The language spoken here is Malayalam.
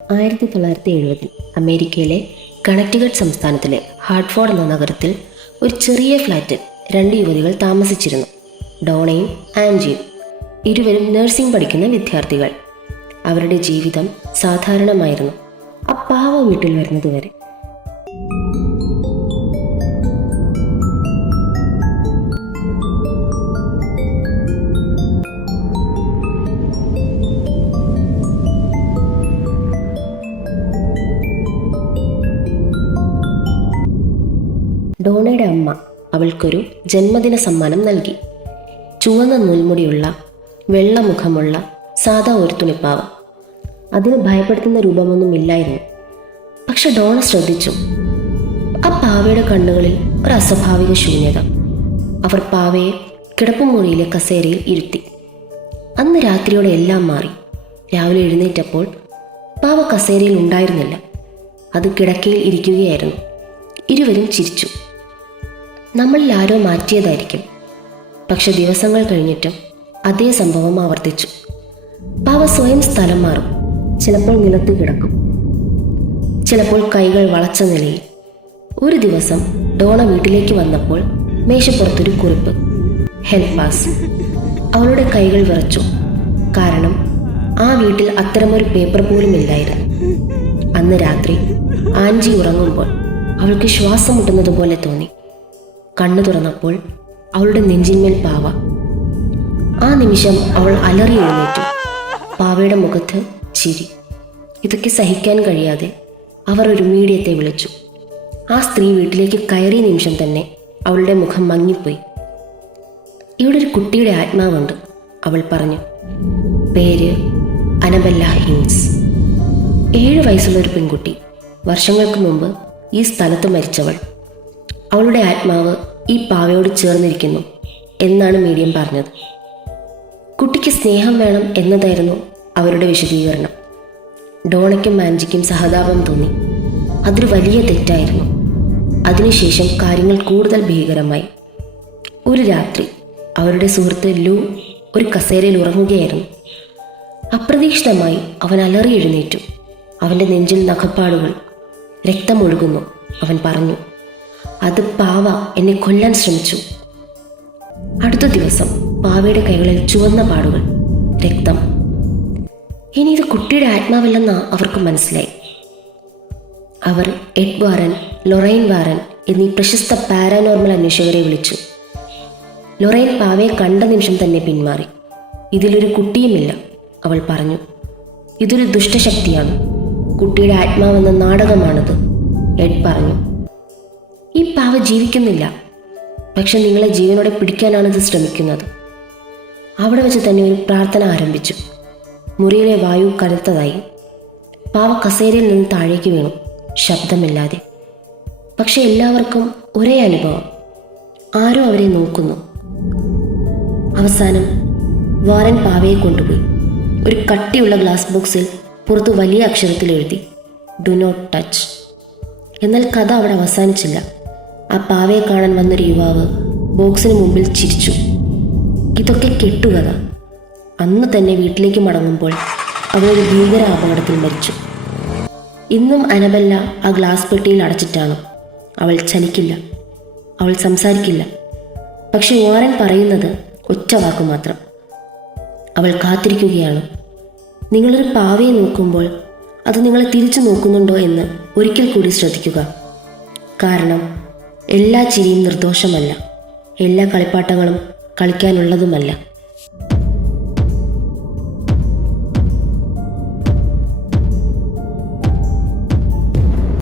1970 അമേരിക്കയിലെ കണക്റ്റിക്കറ്റ് സംസ്ഥാനത്തിലെ ഹാർട്ട്ഫോർഡ് എന്ന നഗരത്തിൽ ഒരു ചെറിയ ഫ്ലാറ്റിൽ 2 യുവതികൾ താമസിച്ചിരുന്നു. ഡോണയും ആൻജിയും. ഇരുവരും നഴ്സിംഗ് പഠിക്കുന്ന വിദ്യാർത്ഥികൾ. അവരുടെ ജീവിതം സാധാരണമായിരുന്നു, ആ പാവ വീട്ടിൽ വരുന്നതുവരെ. ഡോണയുടെ അമ്മ അവൾക്കൊരു ജന്മദിന സമ്മാനം നൽകി. ചുവന്ന നൂൽമുടിയുള്ള വെള്ളമുഖമുള്ള സാധാ ഒരു തുണിപ്പാവ. അതിന് ഭയപ്പെടുത്തുന്ന രൂപമൊന്നുമില്ലായിരുന്നു. പക്ഷെ ഡോണ ശ്രദ്ധിച്ചു, ആ പാവയുടെ കണ്ണുകളിൽ ഒരു അസ്വാഭാവിക ശൂന്യത. അവർ പാവയെ കിടപ്പുമുറിയിലെ കസേരയിൽ ഇരുത്തി. അന്ന് രാത്രിയോടെ എല്ലാം മാറി. രാവിലെ എഴുന്നേറ്റപ്പോൾ പാവ കസേരയിൽ ഉണ്ടായിരുന്നില്ല, അത് കിടക്കയിൽ ഇരിക്കുകയായിരുന്നു. ഇരുവരും ചിരിച്ചു. നമ്മളിൽ ആരോ മാറ്റിയതായിരിക്കും. പക്ഷെ ദിവസങ്ങൾ കഴിഞ്ഞിട്ടും അതേ സംഭവം ആവർത്തിച്ചു. പാവ സ്വയം സ്ഥലം മാറും. ചിലപ്പോൾ നിലത്ത് കിടക്കും, ചിലപ്പോൾ കൈകൾ വളച്ച നിലയിൽ. ഒരു ദിവസം ഡോണ വീട്ടിലേക്ക് വന്നപ്പോൾ മേശപ്പുറത്തൊരു കുറിപ്പ്, ഹെൽപ്പ് അസ്. അവളുടെ കൈകൾ വിറച്ചു. കാരണം ആ വീട്ടിൽ അത്തരമൊരു പേപ്പർ പോലും ഇല്ലായിരുന്നു. അന്ന് രാത്രി ആൻജി ഉറങ്ങുമ്പോൾ അവൾക്ക് ശ്വാസം മുട്ടുന്നത് പോലെ തോന്നി. കണ്ണു തുറന്നപ്പോൾ അവളുടെ നെഞ്ചിന്മേൽ പാവ. ആ നിമിഷം അവൾ അലറി എഴുന്നേറ്റു. പാവയുടെ മുഖത്ത് ചിരി. ഇതൊക്കെ സഹിക്കാൻ കഴിയാതെ അവർ ഒരു മീഡിയത്തെ വിളിച്ചു. ആ സ്ത്രീ വീട്ടിലേക്ക് കയറിയ നിമിഷം തന്നെ അവളുടെ മുഖം മങ്ങിപ്പോയി. ഇവിടെ ഒരു കുട്ടിയുടെ ആത്മാവുണ്ട്, അവൾ പറഞ്ഞു. പേര് അനബെല്ല ഹിൻസ്. 7 വയസ്സുള്ള ഒരു പെൺകുട്ടി. വർഷങ്ങൾക്ക് മുമ്പ് ഈ സ്ഥലത്ത് മരിച്ചവൾ. അവളുടെ ആത്മാവ് ഈ പാവയോട് ചേർന്നിരിക്കുന്നു എന്നാണ് മീഡിയം പറഞ്ഞത്. കുട്ടിക്ക് സ്നേഹം വേണം എന്നതായിരുന്നു അവരുടെ വിശദീകരണം. ഡോണയ്ക്കും ആൻജിക്കും സഹതാപം തോന്നി. അതൊരു വലിയ തെറ്റായിരുന്നു. അതിനുശേഷം കാര്യങ്ങൾ കൂടുതൽ ഭീകരമായി. ഒരു രാത്രി അവരുടെ സുഹൃത്ത് ലൂ ഒരു കസേരയിൽ ഉറങ്ങുകയായിരുന്നു. അപ്രതീക്ഷിതമായി അവൻ അലറി എഴുന്നേറ്റു. അവൻ്റെ നെഞ്ചിൽ നഖപ്പാടുകൾ, രക്തമൊഴുകുന്നു. അവൻ പറഞ്ഞു, അത് പാവ എന്നെ കൊല്ലാൻ ശ്രമിച്ചു. അടുത്ത ദിവസം പാവയുടെ കൈകളിൽ ചുവന്ന പാടുകൾ, രക്തം. ഇനി ഇത് കുട്ടിയുടെ ആത്മാവല്ലെന്നാ അവർക്ക് മനസ്സിലായി. അവർ എഡ് വാരൻ, ലൊറൈൻ വാരൻ എന്നീ പ്രശസ്ത പാരാനോർമൽ അന്വേഷകരെ വിളിച്ചു. ലൊറൈൻ പാവയെ കണ്ട നിമിഷം തന്നെ പിന്മാറി. ഇതിലൊരു കുട്ടിയുമില്ല, അവൾ പറഞ്ഞു. ഇതൊരു ദുഷ്ടശക്തിയാണ്, കുട്ടിയുടെ ആത്മാവെന്ന നാടകമാണത്, എഡ് പറഞ്ഞു. ഈ പാവ ജീവിക്കുന്നില്ല, പക്ഷെ നിങ്ങളെ ജീവനോടെ പിടിക്കാനാണിത് ശ്രമിക്കുന്നത്. അവിടെ വെച്ച് തന്നെ ഒരു പ്രാർത്ഥന ആരംഭിച്ചു. മുറിയിലെ വായു കനത്തതായി. പാവ കസേരയിൽ നിന്ന് താഴേക്ക് വീണു, ശബ്ദമില്ലാതെ. പക്ഷെ എല്ലാവർക്കും ഒരേ അനുഭവം, ആരോ അവരെ നോക്കുന്നു. അവസാനം വാരൻ പാവയെ കൊണ്ടുപോയി. ഒരു കട്ടിയുള്ള ഗ്ലാസ് ബോക്സിൽ പുറത്ത് വലിയ അക്ഷരത്തിൽ എഴുതി, ഡു നോട്ട് ടച്ച്. എന്നാൽ കഥ അവിടെ അവസാനിച്ചില്ല. ആ പാവയെ കാണാൻ വന്നൊരു യുവാവ് ബോക്സിന് മുമ്പിൽ ചിരിച്ചു. ഇതൊക്കെ കെട്ടുകഥ. അന്ന് തന്നെ വീട്ടിലേക്ക് മടങ്ങുമ്പോൾ അവളൊരു ഭീകര അപകടത്തിൽ മരിച്ചു. ഇന്നും അനബെല്ല ആ ഗ്ലാസ് പെട്ടിയിൽ അടച്ചിട്ടാണ്. അവൾ ചലിക്കില്ല, അവൾ സംസാരിക്കില്ല. പക്ഷെ വാരൻ പറയുന്നത് ഒറ്റ വാക്കു മാത്രം, അവൾ കാത്തിരിക്കുകയാണ്. നിങ്ങളൊരു പാവയെ നോക്കുമ്പോൾ അത് നിങ്ങളെ തിരിച്ചു നോക്കുന്നുണ്ടോ എന്ന് ഒരിക്കൽ കൂടി ശ്രദ്ധിക്കുക. കാരണം എല്ലാ ചിരിയും നിർദോഷമല്ല, എല്ലാ കളിപ്പാട്ടങ്ങളും കളിക്കാനുള്ളതുമല്ല.